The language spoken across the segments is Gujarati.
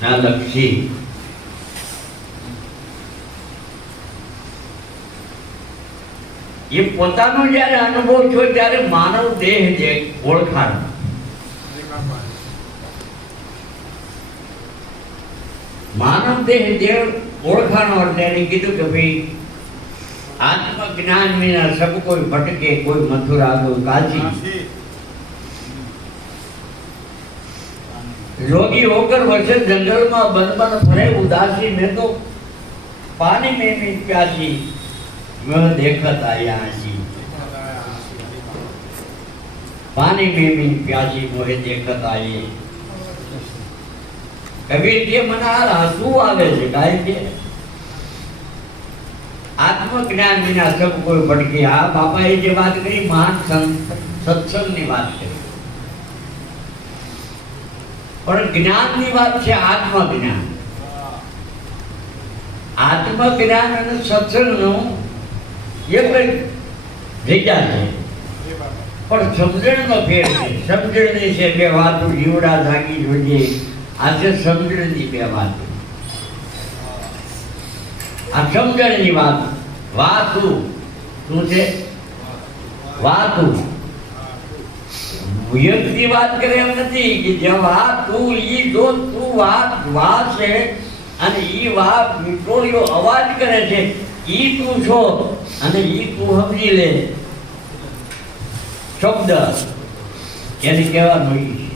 ના લક્ષી એ પોતાનો જ્યારે અનુભવ થયો ત્યારે માનવ દેહ જે ઓળખાણ, માનવ દેહ જે ઓળખાણો એટલે એને કીધું કે ભાઈ આત્મજ્ઞાન વિના સબ કોઈ ભટકે, કોઈ મથુરા કોઈ કાશી, योगी होकर वैसे जंगल में बन बन फरे उदासी में तो पानी में भी प्यासी वह देखत आया हंसी, पानी में भी प्यासी मोहे देखत आए। कभी ये मना हंसू आवे છે કાઈ કે આત્મજ્ઞાન વિના સબ કોઈ ભટકે। આ બાપાએ જે વાત કરી મહાન સત્સંગની વાત કરી, પણ જ્ઞાનની વાત છે આત્મજ્ઞાન। આત્મજ્ઞાન અને સત્સંગનું એ કોઈ જગ્યા છે, પણ સમજણનો ફેર છે। સમજણની છે બે વાતો જીવડા જાગી જોઈએ, આ છે સમજણની બે વાતો। આ સમજણની વાત વાતું શું છે? વાતું વ્યક્તિ વાત કરે એમ નથી કે જેવા તું ઈ જો તું વાત વાત છે અને ઈ વાત વિટોળિયો અવાજ કરે છે, ઈ તું છો અને ઈ તું સમજી લે। શબ્દ એને કહેવાનું ઈ છે।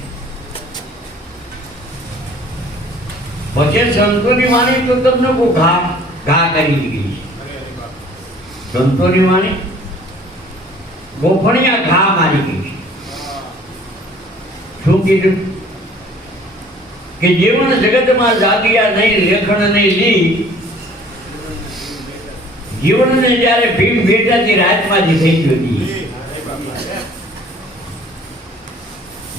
પછી સંતોની વાણી તો તમને બહુ ઘા ઘા કરી ગઈ છે। સંતોની વાણી ગોફણિયા ઘા મારી ગઈ છે। શું કીધું કે જીવન જગતમાં જાગ્યા નહીં, લેખણ નહીં લી, જીવનને જ્યારે ભીમ ભેટાથી રાતમાંથી થઈ ગયો।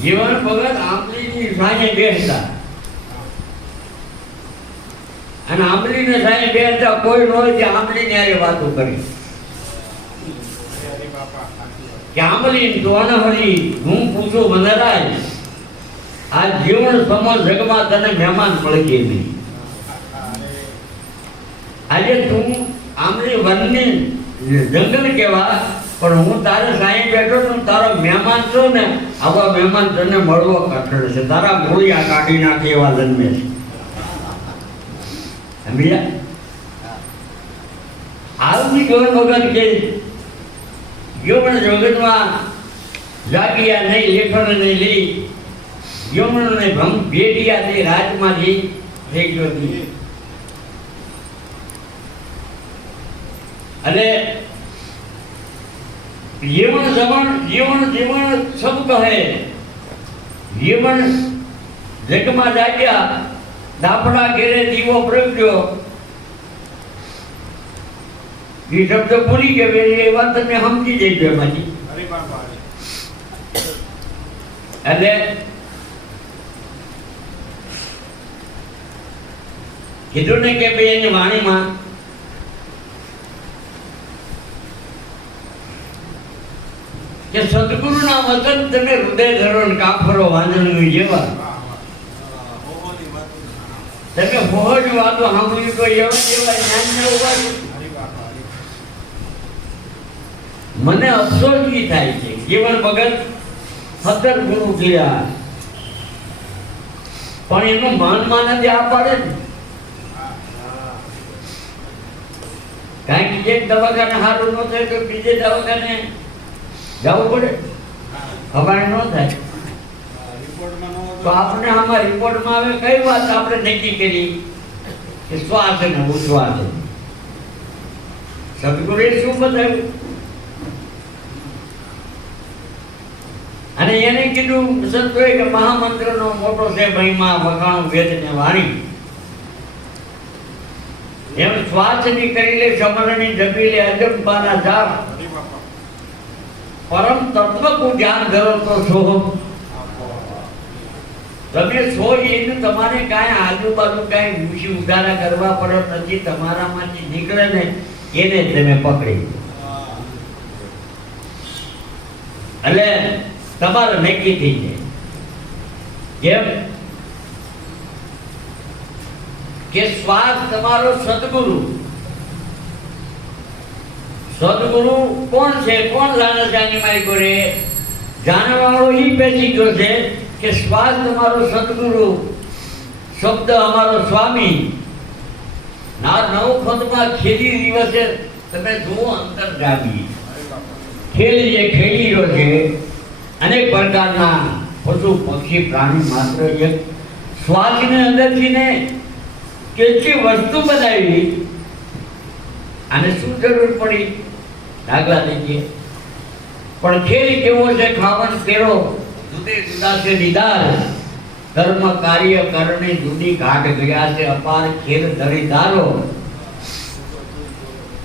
જીવન ભગત આંબલીની સાંજે બેસતા અને આંબલીને સાંજે બેસતા કોઈ ન હોય તે આંબલીને હારે વાતો કરી કે આંબલી તો અનહરી હું પૂછું મનરાજ, આ જીવન સમજ જગમાં તને મહેમાન પડકે નહીં। આજે તું આમરી વનની જંગલ કેવા, પણ હું તારે સાંઈ બેઠો છું, તારો મહેમાન છું ને, આવા મહેમાન તને મળવો કઠણ છે, તારા ગોળિયા કાઢી નાખે એવા જન્મે છે। સમજ્યા? આવતી ગણ વગર કે જીવન જગતમાં જાગ્યા નહીં, લેખન નહીં લી, યમનને ભમ ભેટિયા તે રાજમાંથી થઈ ગયો હતી। અને જીવન જમણ જીવન જીવન સબ કહે, જીવન જગમાં જાગ્યા દાપડા ઘેરે દીવો પ્રગટ્યો, એ શબ્દ ભૂલી ગયો એ વાત તમે સમજી જઈજો એમાંથી। એટલે કીધું ને કે ભાઈ એની વાણીમાં કે સદગુરુના વચન તમે હૃદય ધરો ને કાફરો વાંદણની જેવા। તમે બહુ જ વાતો સાંભળી તો એવા જેવા જ્ઞાનને ઉભા। મને અફસોસ બી થાય છે, જીવન ભગત 17 ગુરુ થયા પણ એનું માનમાં નથી આ પાડે ને। કારણ કે એક દવાખાને સારું ન થાય તો બીજે દવાખાને જવું પડે, હવાય ન થાય તો આપણે આમાં રિપોર્ટમાં આવે કઈ વાત આપણે નક્કી કરી કે શ્વાસ ને ઉશ્વાસ। સદગુરુએ શું બતાવ્યું અને એને કીધું સંતોએ કે મહામંત્રનો મોટો છે મહિમા, વખાણું વેદ ને વાણી। એમ શ્વાસની કરી લે સમરણી જપી લે અજંપાના જાપ, પરમ તત્વ કો જ્ઞાન ધરો તો છો। તમે છો એનું તમારે કાંઈ આજુબાજુ કાંઈ ઊંચી ઉડારા કરવા પડે નથી, તમારામાંથી નીકળે ને એને તમે પકડી એટલે તમારે નક્કી થઈ જાય। કેમ કે શ્વાસ તમારો સદગુરુ. સદગુરુ કોણ છે? કોણ લાલચાની મારી કરે? જાણવાવાળો ઈ બેસી ગયો છે કે શ્વાસ તમારો સદગુરુ, શબ્દ અમારો સ્વામી. ના નવ ખંડમાં ખેલી દિવસે તમે જુઓ અંતર્ગામી ખેલી જે ખેલી રહ્યો છે. અનેક પ્રકારના પશુ પક્ષી પ્રાણી માત્ર એક શ્વાસને અંદરથી ને કેટલી વસ્તુ બનાવી. આને શું જરૂર પડી? દાખલા તરીકે પણ ખેલ કેવો છે? ખાવન કેરો જુદે જુદા છે દીદાર, કર્મ કાર્ય કરને જુદી ઘાટ ગયા છે અપાર ખેલ ધરી ધારો.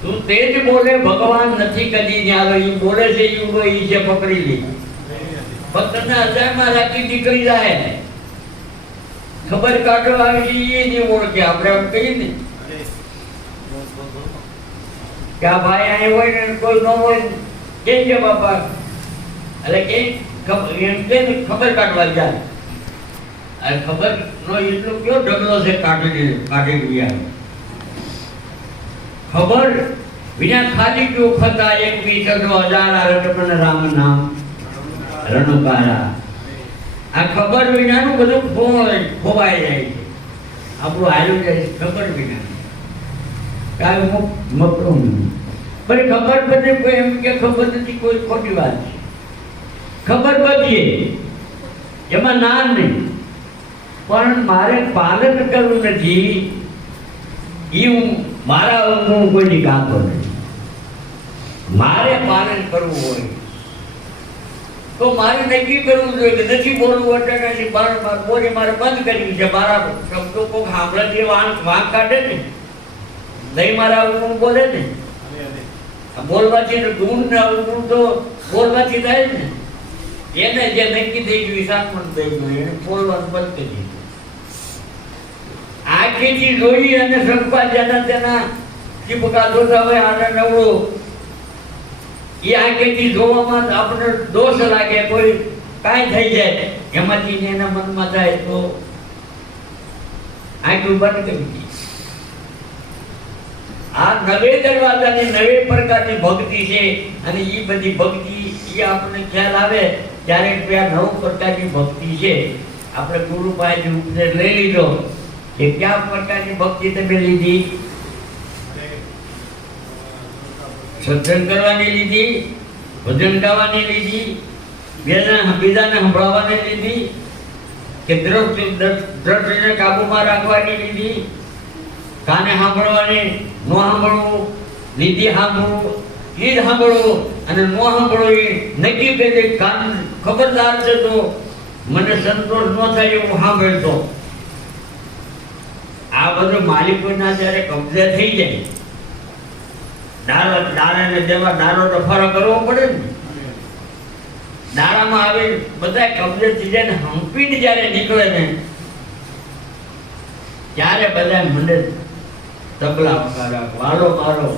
તું તે જ બોલે ભગવાન નથી કદી ન્યારો. ઈ બોલે છે યુગો ઈ છે પકડી લી. ભક્તને અજાયમાં રાખી નીકળી જાય. ખબર કાઢવા આવી છે એ નહીં ઓળખે. આપણે એમ કહીએ ને કે આ ભાઈ અહીં હોય ને કોઈ ન હોય કેમ કે બાપા એટલે કે એમ કે ખબર કાઢવા જાય. આ ખબર નો એટલો કયો ઢગલો છે કાઢી ગયા. ખબર વિના ખાલી ક્યો ખતા એક વિચરનો હજારા રટમન રામ નામ રણુકારા. આ ખબર વિનાનું બધું ખોવાઈ જાય છે. આપણું હાલ્યું જાય છે ખબર વિના. કાંઈ મકરું પણ ખબર બધી કોઈ એમ કે ખબર નથી, કોઈ ખોટી વાત છે. ખબર બધીએ એમાં ના નહીં, પણ મારે પાલન કરવું નથી. એ હું મારા હું કોઈની કાપો નથી. મારે પાલન કરવું હોય તો મારે નક્કી કરવું જોઈએ કે નથી બોલવું એટલે નથી બોલી મારે બંધ કરવી છે. મારા શબ્દો કોઈ સાંભળે વાંક કાઢે ને નહીં મારા હું બોલે ને બોલવાથી ગુણ ને અવગુણ તો બોલવાથી થાય ને. એને જે નક્કી થઈ ગયું શાસન થઈ ગયું એને બોલવાનું બંધ કરી દીધું. આંખેથી જોઈ અને સંપા જેના તેના ચીપકા જોતા હોય આને નવડો એ આંખેથી જોવામાં આપણને દોષ લાગે, કોઈ કાંઈ થઈ જાય એમાંથી એના મનમાં થાય તો આંખ બંધ કરી દીધી. આ નવે દરવાજાની નવે પ્રકારની ભક્તિ છે. અને એ બધી ભક્તિ એ આપણને ખ્યાલ આવે ત્યારે આ 9 પ્રકારની ભક્તિ છે. આપણે ગુરુ પાસેથી ઉપદેશ લઈ લીધો કે કયા પ્રકારની ભક્તિ તમે લીધી? સત્સંગ કરવાની લીધી, ભજન ગાવાની લીધી, બીજાને સંભળાવવાની લીધી, કે દ્રષ્ટિને કાબુમાં રાખવાની લીધી, કાને સાંભળવાની, ન સાંભળવું, લીધી સાંભળવું, એ જ સાંભળવું અને ન સાંભળવું એ નક્કી કરી કાન ખબરદાર છે તો મને સંતોષ ન થાય એવું સાંભળતો. આ બધું માલિકોના જ્યારે કબજે થઈ જાય દારાને દેવા દારો તો ફરક કરવો પડે ને. દારામાં આવી બધા કબજે થઈ જાય ને હંપીને જ્યારે નીકળે ને ત્યારે બધા મને તબલા વગાડવા વાલો મારો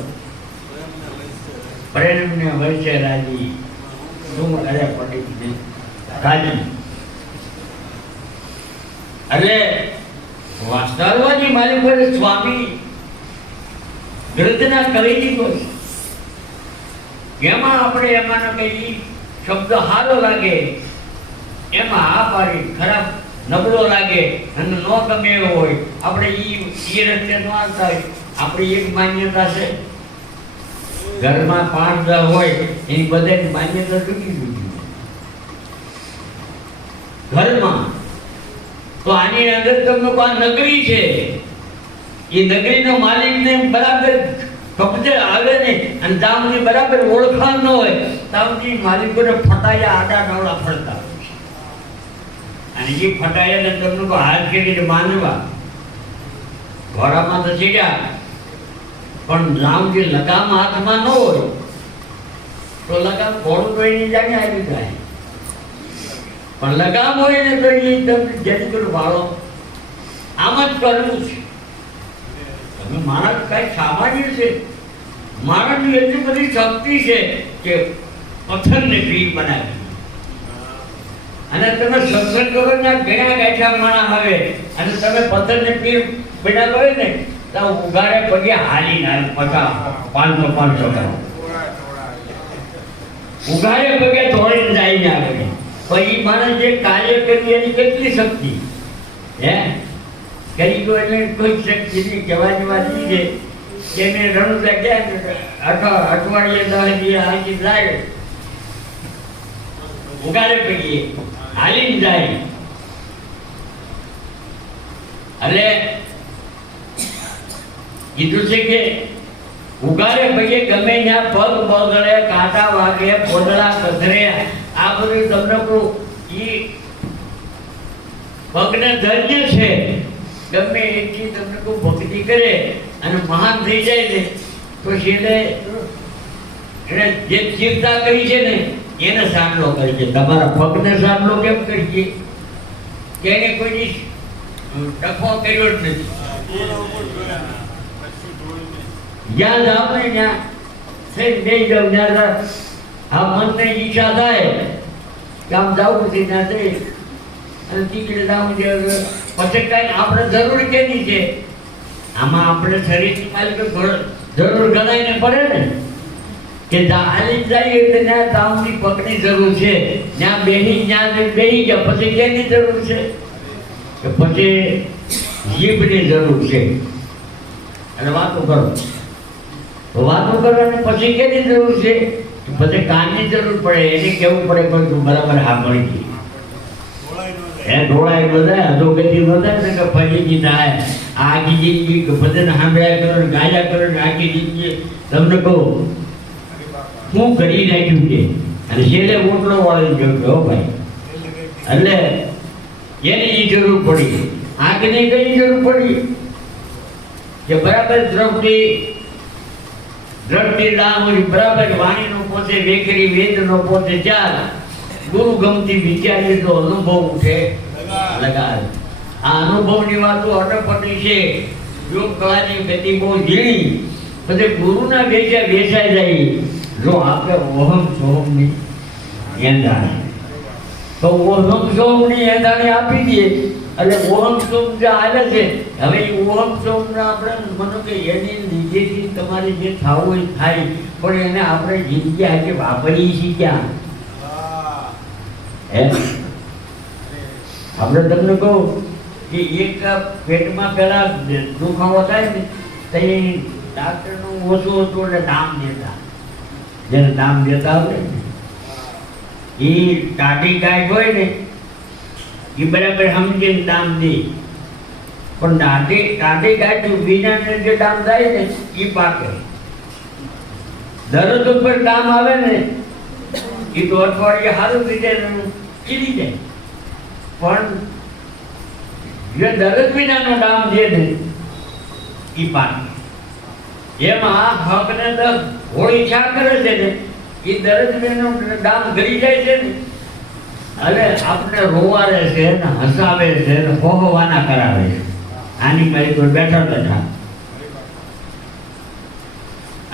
પ્રેમને વર્ષે રાજી શું અરે પડી રાજી. એટલે વાસ્તવવાદી માલિક સ્વામી ગ્રંથના કરી દીધો છે. એમાં આપણે એમાંનો કઈ શબ્દ સારો લાગે એમાં આ પાડી, ખરાબ નબળો લાગે અને ન ગમે એવો હોય આપણે એ રસ્તે ન આવતા હોય. આપણી એક માન્યતા છે ઘરમાં 5-10 હોય એની બધાની માન્યતા જુદી જુદી ઘરમાં. તો આની અંદર તમને કોઈ નગરી છે એ નગરીનો માલિકને બરાબર કબજે આવે ને અને તામની બરાબર ઓળખાણ ન હોય તામની માલિકોને ફટાયા આડા નવડા ફરતા હોય છે. અને એ ફટાયાને તમને કોઈ હાથ કરીને માનવા ઘોડામાં તો ચીડ્યા પણ રામ જે લગામ હાથમાં ન હોય તો લગામ ઘોડું તો એની જાણે આવી જાય, પણ લગામ હોય ને તો એ તમને જેની વાળો આમ જ કરવું છે. તમે માણસ કઈ સામાન્ય છે, માણસની એટલી બધી શક્તિ છે કે પથ્થરને પીર બનાવી. અને તમે સત્સંગ કરો ને ઘણા ગાંઠા માણસ આવે અને તમે પથ્થરને પીર પીડા હોય ને તો ઉઘાડે પગે હાલી ના 500 કરો ઉઘાડે પગે દોડીને જાય ને આગળ. પણ એ માણસ જે કાર્ય કરી એની કેટલી શક્તિ હે કરી ગયો એટલે કોઈ શક્તિ નહીં. કહેવાની વાત એ છે કે મેં રણુદા ગયા અઠવાડિયે 10 દિવસ હાલી જાય ઉઘાડે પગે હાલીને જાય. એટલે કીધું છે કે ઉઘાડે પગે ગમે ત્યાં પગ બગડે કાંટા વાગે પોદળા કથરે આ બધું તમને ઈ પગને ધન્ય છે. ગમે એટલી તમને કોઈ ભક્તિ કરે અને મહાન થઈ જાય ને તો છેલ્લે એને જે ચિંતા કરી છે ને એને સામનો કરી છે. તમારા પગને સામનો કેમ કરી છે કે એને કોઈ ડખો કર્યો જ નથી. જ્યાં જાવ ને ત્યાં થઈ નહીં જાવ ત્યાં આ મનને ઈચ્છા થાય કે આમ જવું છે ત્યાં જઈ અને તીકડે જવું છે. પછી કઈ આપણે જરૂર કેની છે આમાં આપણે શરીરની માલિક જરૂર ગણાઈને પડે ને કે હાલી જાય એટલે ત્યાં તાવની પગની જરૂર છે. ત્યાં બેહી ગયા પછી કેની જરૂર છે કે પછી જીભની જરૂર છે. અને વાતો કરો વાતો કરવાની પછી કેની જરૂર છે પછી કાનની જરૂર પડે. એને કેવું પડે પણ તું બરાબર સાંભળી ગઈ એ ઢોળાય બધા અધોગતિ બધા ને કે ફરી ગઈ થાય આખી જિંદગી ભજન સાંભળ્યા કરો ગાયા કરો આખી જિંદગી તમને કહું શું કરી નાખ્યું છે. અને છેલ્લે ઓટલો વાળી ગયો ભાઈ. એટલે એની એ જરૂર પડી. આંખની કઈ જરૂર પડી કે બરાબર દ્રષ્ટિ રામ બરાબર વાણીનો પોતે વેકરી વેદનો પોતે ચાલ ગુરુ ગમતી વિચારી તો અનુભવ ઉઠે લગાડ. આ અનુભવની વાતો અટપટી છે. યોગ કળાની ગતિ બહુ ઝીણી પછી ગુરુના વેચાઈ જાય. જો આપણે ઓહમ સોહમની એંધાણી તો ઓહમ સોહમની એંધાણી આપી દઈએ એટલે ઓહમ સોમ જે આવે છે હવે એ ઓહમ સોમને આપણે મને કે એની લીધેથી તમારે જે થવું હોય થાય પણ એને આપણે જિંદગી આજે વાપરીએ છીએ ક્યાં આપણે તમને કહું કે એક પેટમાં પેલા દુખાવો થાય ને તો એ ડાક્ટરનું ઓછું હતું એટલે દામ દેતા. જેને દામ દેતા હોય ને એ ટાઢી ગાય હોય ને એ બરાબર સમજીને દામ દે. પણ ટાઢી ગાય વિનાને જે દામ થાય ને એ પાકે. દરરોજ ઉપર દામ આવે ને એ તો અઠવાડિયે સારું થઈ જાય ચીરી જાય. પણ જે દરજ વિનાનો દામ છે ને એ પાકે. એમાં હકને હોળી છા કરે છે ને એ દરજ વિનાનો દામ ગરી જાય છે ને એટલે આપણે રોવારે છે ને હસાવે છે ને હોહવાના કરાવે છે. આની મારી કોઈ બેઠા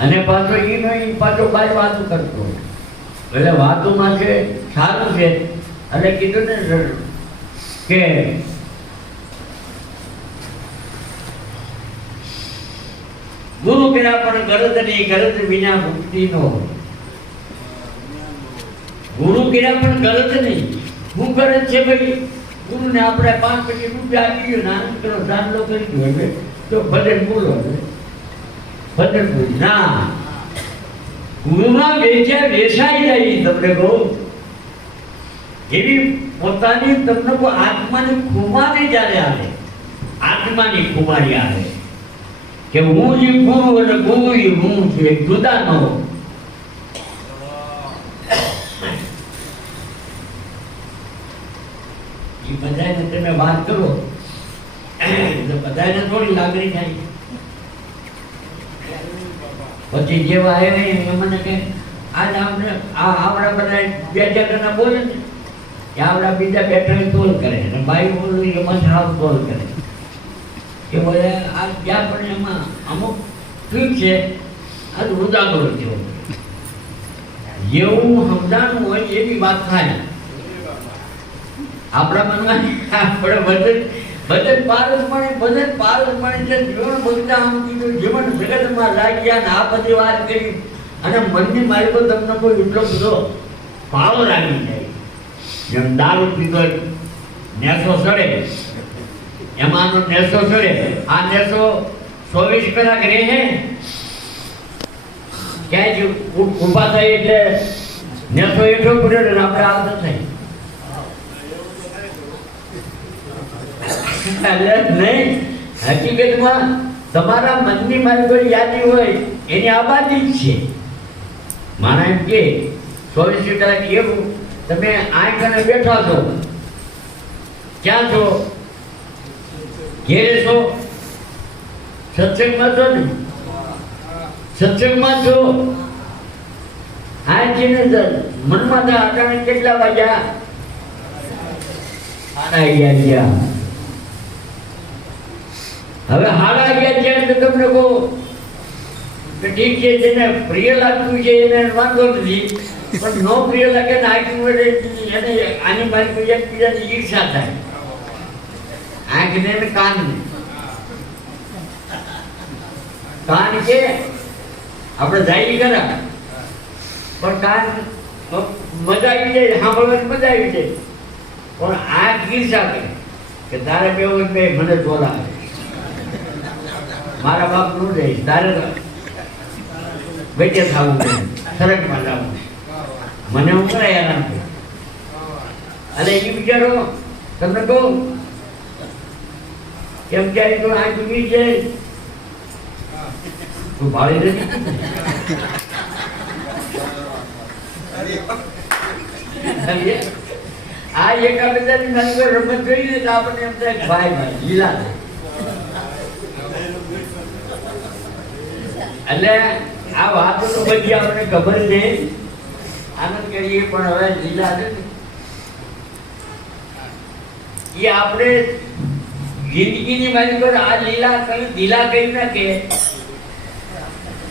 અને પાછો પાછો બાય વાતો કરતો એટલે વાતોમાં છે સારું છે. એટલે કીધું ને કે ગુરુ કર્યા પણ ગરજ નહીં ગરજ વિના મુક્તિ નો. ગુરુ કર્યા પણ ગરજ નહીં. શું ગરજ છે ભાઈ ગુરુને આપણે 5 પેટી રૂપિયા આપી ગયો ને આનંદ કરો સાંડલો કરી ગયો એટલે તો ભજન બોલો ભજન બોલ ના ગુરુના વેચાઈ જાય. તમને કહું એવી પોતાની તમને કોઈ આત્માની ખુમારી જ્યારે આવે આત્માની ખુમારી આવે કે હું જે ગુરુ અને ગુરુ એ હું છું એક જુદા ન હો. એ બધાને તમે વાત કરો તો બધાને થોડી લાગણી થાય. પછી જેવા આવે એ મને કે આજ આપણે આવડા બધા બે જણા બોલે ને કે આવડા બીજા બેઠા તોલ કરે અને ભાઈ બોલું એમાં સાવ તોલ કરે કે બોલે આ જ્યાં પણ એમાં અમુક ઠીક છે આ ઉદાગરો થયો જેવું સમજાણું હોય એવી વાત થાય. આપણા મનમાં આપણે ભજન પારસમણી છે જીવન ભગતા આમ કીધું જીવન જગતમાં લાગ્યા ને આ બધી વાત કરી અને મનની મારી તો તમને કોઈ એટલો બધો પાળો લાગી જાય જેમ દારૂ પીધો નેસો સડે એમાંનો નેસો સડે આ નેસો 24 કલાક રહે ક્યાંય ઊભા થાય એટલે નેસો એટલો પડ્યો ને આપણે આવતા થાય નહીં હકીકતમાં તમારા મનની મારી કોઈ યાદી હોય એની આબાદી જ છે મારા એમ કે 24 કલાક એવું તમે આંખ અને બેઠા છો ક્યાં છો ઘેરે છો સત્સંગમાં છો ને સત્સંગમાં છો આંખીને મનમાં તો અટાણે કેટલા વાગ્યા 11:30 ગયા હવે 11:30 ગયા તો તમને કહો કે ઠીક છે જેને પ્રિય લાગતું છે એને વાંધો નથી પણ નો પ્રિય લાગે ને આંખ વડે એને આની મારી કોઈ એકબીજાની ઈર્ષા થાય આંખને ને કાનને કાન કે આપણે જાય ખરા પણ કાન મજા આવી જાય સાંભળવાની મજા આવી જાય પણ આંખ ઈર્ષા કરે કે તારે બેવું બે મને ચોરાવે મારા બાપ નું જાય તારે બેટે થવું સરગમાં જવું મને હું કરાય આરામ અને એ વિચારો તમને કહું કેમ ક્યારે તો આંખ ઉગી જાય તું ભાળી નથી આ એકાબીજાની નાની રમત જોઈએ ને તો આપણને એમ થાય ભાઈ લીલા એટલે આ વાતો તો બધી આપણને ખબર છે આનંદ કરીએ પણ હવે લીલા છે એ આપણે જિંદગીની મારી પર આ લીલા કરી નાખે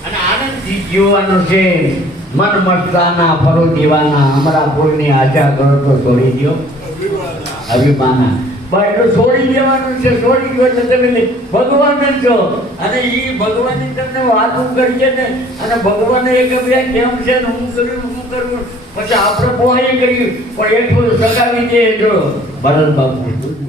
અને આનંદથી જીવવાનું છે મન મસ્તાના ફરો દીવાના અમારા ભૂલની આશા કરો તો છોડી દો અભિમાના બસ એટલું છોડી દેવાનું છે છોડી દો એટલે તમે ભગવાન જ છો અને એ ભગવાનની તમને વાતો કરીએ ને અને ભગવાને એક અભ્યાસ કેમ છે ને હું કરું પછી આપણે પોહાઈ કર્યું પણ એટલું સગાવી દે જો ભરત બાપુ